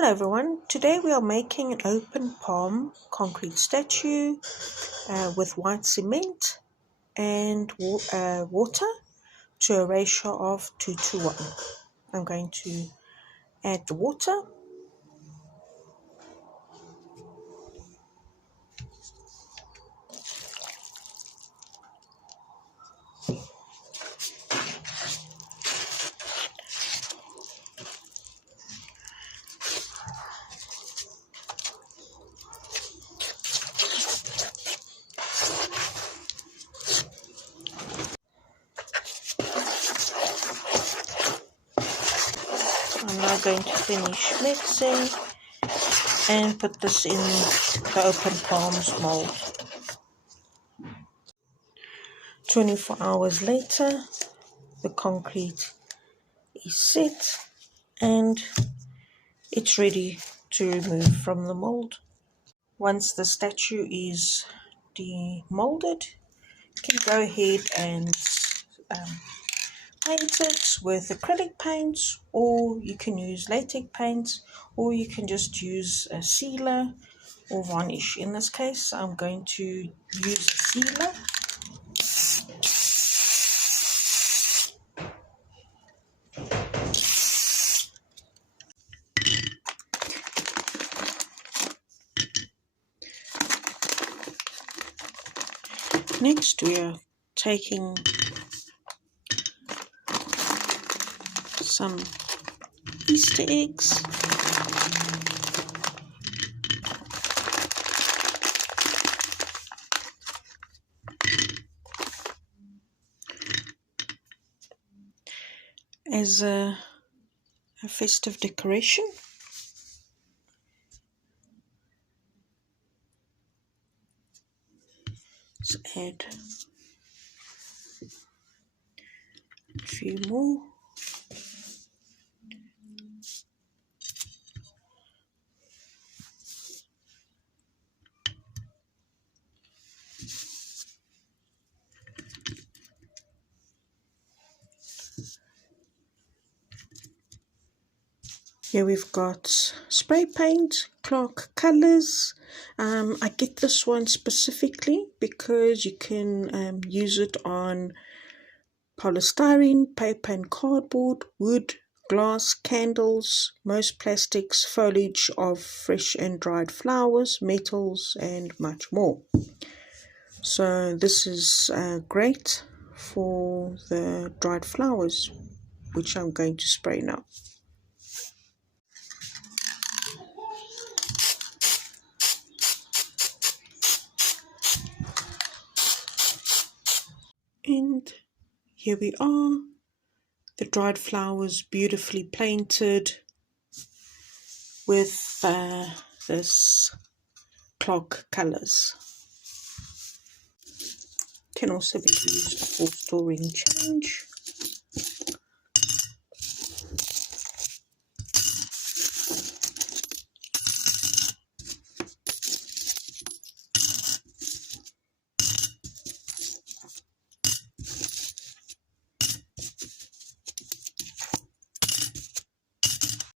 Hello everyone, today we are making an open palm concrete statue with white cement and water to a ratio of 2:1. I'm going to add the water. I'm now going to finish mixing and put this in the open palms mold. 24 hours later, the concrete is set and it's ready to remove from the mold. Once the statue is demolded, you can go ahead and paint it with acrylic paints, or you can use latex paints, or you can just use a sealer or varnish. In this case, I'm going to use a sealer. Next, we are taking some Easter eggs. As a festive decoration. Let's add a few more. Here we've got spray paint, Clark Colors. I get this one specifically because you can use it on polystyrene, paper and cardboard, wood, glass, candles, most plastics, foliage of fresh and dried flowers, metals and much more. So this is great for the dried flowers, which I'm going to spray now. And here we are, the dried flowers beautifully painted with this Clark Colors. Can also be used for storing change.